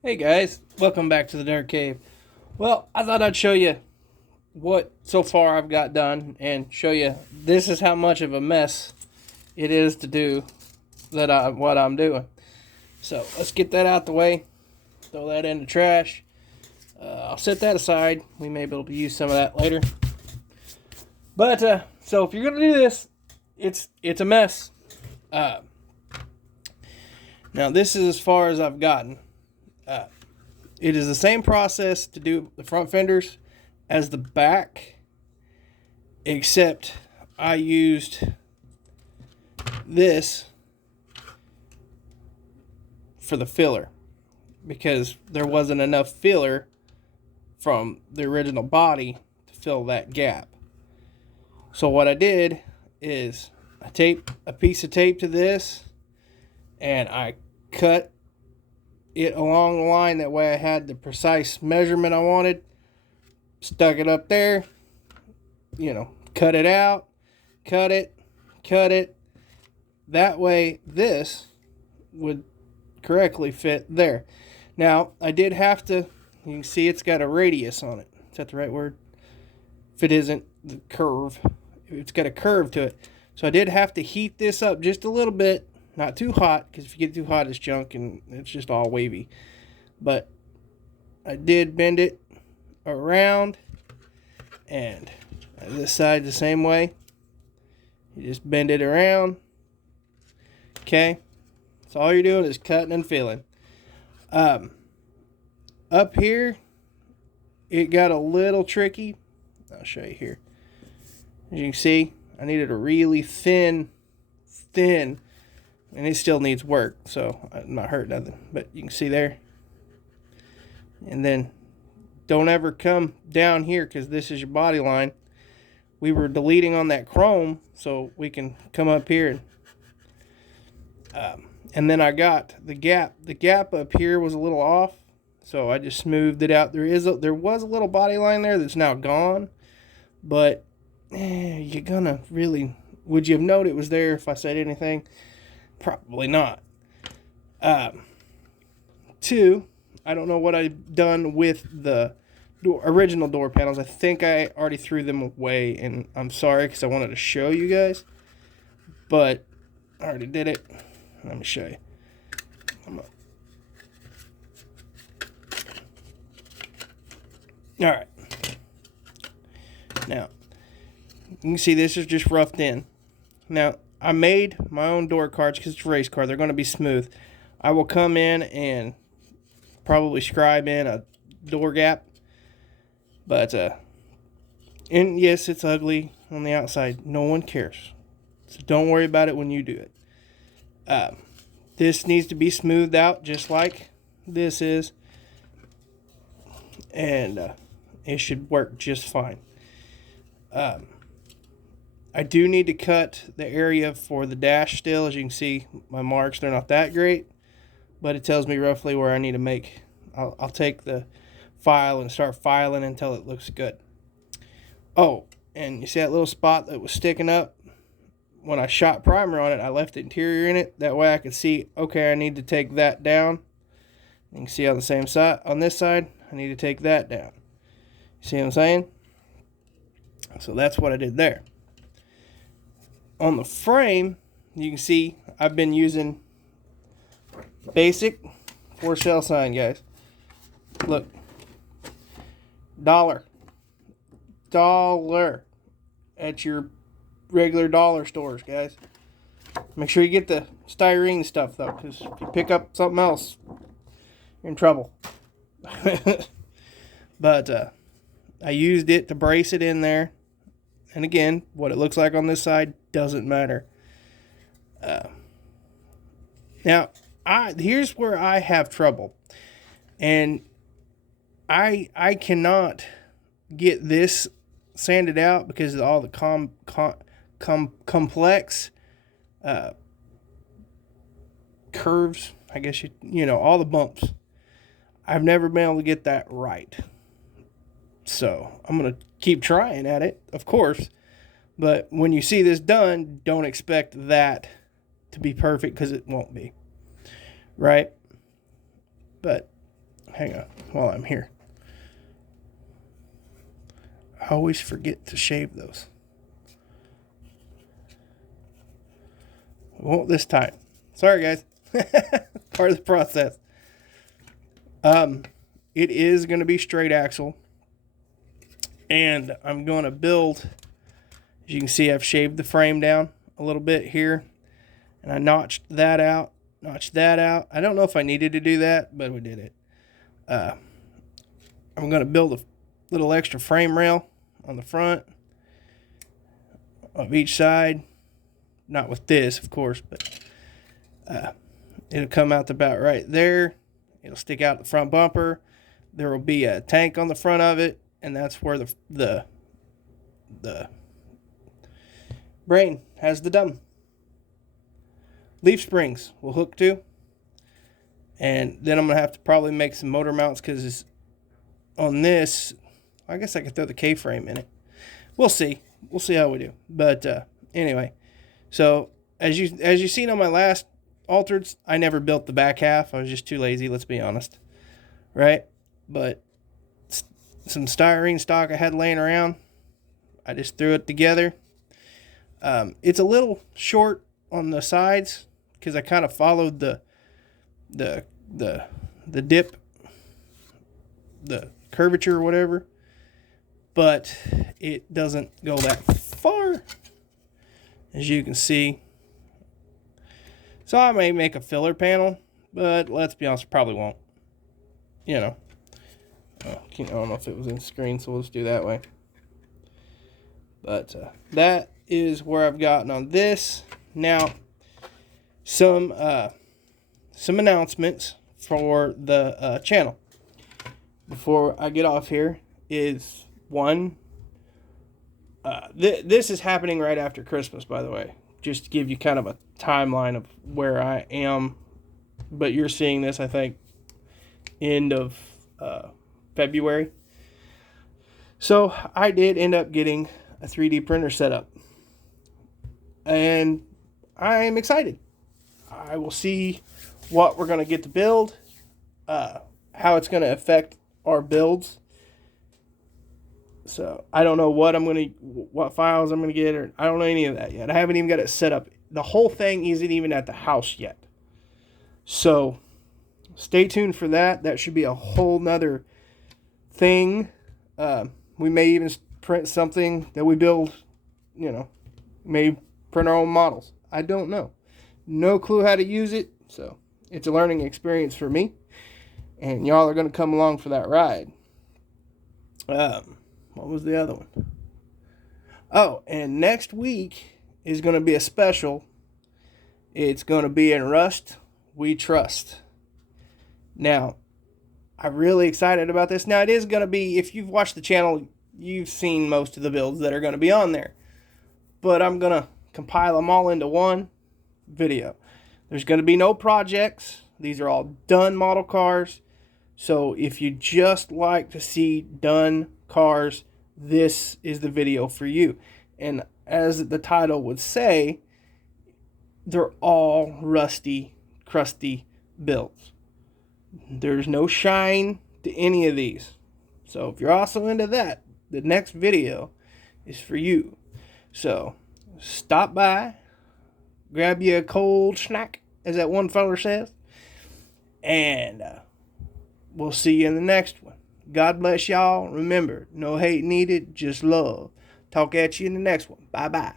Hey guys, welcome back to the Nerd Cave. Well, I thought I'd show you what so far I've got done and show you this is how much of a mess it is to do what I'm doing. So let's get that out the way, throw that in the trash. I'll set that aside. We may be able to use some of that later. But so if you're gonna do this, it's a mess. Uh, Now this is as far as I've gotten. Uh, It is the same process to do the front fenders as the back, except I used this for the filler because there wasn't enough filler from the original body to fill that gap. So what I did is I taped a piece of tape to this and I cut it along the line. That way I had the precise measurement I wanted. Stuck it up there. Cut it out. Cut it. Cut it. That way this would correctly fit there. Now, I did have to, you can see it's got a radius on it. Is that the right word? If it isn't, the curve. It's got a curve to it. So I did have to heat this up just a little bit. Not too hot, because if you get too hot, it's junk and it's just all wavy. But I did bend it around, and this side the same way. You just bend it around. Okay? So all you're doing is cutting and filling. Up here, it got a little tricky. I'll show you here. As you can see, I needed a really thin, and it still needs work, so I'm not hurt nothing. But you can see there. And then don't ever come down here because this is your body line. We were deleting on that chrome, so we can come up here. And then I got the gap. The gap up here was a little off, so I just smoothed it out. There was a little body line there that's now gone, but you're gonna really. Would you have known it was there if I said anything? Probably not. Two, I don't know what I've done with the original door panels. I think I already threw them away, and I'm sorry because I wanted to show you guys, but I already did it. Let me show you. All right. Now, you can see this is just roughed in. Now, I made my own door cards because it's a race car. They're going to be smooth. I will come in and probably scribe in a door gap. But, and yes, it's ugly on the outside. No one cares. So don't worry about it when you do it. This needs to be smoothed out just like this is. And it should work just fine. I do need to cut the area for the dash still. As you can see, my marks, they're not that great, but it tells me roughly where I need to make. I'll take the file and start filing until it looks good. Oh, and you see that little spot that was sticking up? When I shot primer on it, I left the interior in it. That way I could see, okay, I need to take that down. You can see on the same side, on this side, I need to take that down. You see what I'm saying? So that's what I did there. On the frame, you can see I've been using basic for sale sign, guys. Look. $1 at your regular dollar stores, guys. Make sure you get the styrene stuff, though, because if you pick up something else, you're in trouble. But I used it to brace it in there. And again, what it looks like on this side doesn't matter. Now, here's where I have trouble. And I cannot get this sanded out because of all the complex curves. I guess all the bumps. I've never been able to get that right. So I'm going to keep trying at it, of course. But when you see this done, don't expect that to be perfect because it won't be. Right? But hang on while I'm here. I always forget to shave those. I won't this time. Sorry, guys. Part of the process. It is going to be straight axle. And I'm going to build, as you can see, I've shaved the frame down a little bit here. And I notched that out. I don't know if I needed to do that, but we did it. I'm going to build a little extra frame rail on the front of each side. Not with this, of course, but it'll come out about right there. It'll stick out the front bumper. There will be a tank on the front of it, and that's where the brain has the dumb. Leaf springs will hook to. And then I'm going to have to probably make some motor mounts because on this, I guess I could throw the K-frame in it. We'll see. We'll see how we do. But anyway, so as you seen on my last Altereds, I never built the back half. I was just too lazy, let's be honest. Right? But some styrene stock I had laying around, I just threw it together. It's a little short on the sides because I kind of followed the dip, the curvature or whatever, but it doesn't go that far, as you can see. So I may make a filler panel, but let's be honest, probably won't. You know, I don't know if it was in the screen, so we'll just do that way. But that is where I've gotten on this. Now, some announcements for the channel before I get off here is one. This is happening right after Christmas, by the way, just to give you kind of a timeline of where I am. But you're seeing this, I think, end of February. So I did end up getting a 3D printer set up, and I am excited. I will see what we're going to get to build, how it's going to affect our builds. So I don't know what files I'm going to get, or I don't know any of that yet. I haven't even got it set up. The whole thing isn't even at the house yet. So stay tuned for that. That should be a whole nother thing. We may even print something that we build, may print our own models. I don't know. No clue how to use it, so it's a learning experience for me. And y'all are going to come along for that ride. What was the other one? Oh, and next week is going to be a special. It's going to be in Rust We Trust. Now, I'm really excited about this. Now, it is going to be, if you've watched the channel, you've seen most of the builds that are going to be on there. But I'm going to compile them all into one video. There's going to be no projects. These are all done model cars. So if you just like to see done cars, this is the video for you. And as the title would say, they're all rusty, crusty builds. There's no shine to any of these. So if you're also into that, the next video is for you. So stop by, grab you a cold snack, as that one feller says, and we'll see you in the next one. God bless y'all. Remember, no hate needed, just love. Talk at you in the next one. Bye-bye.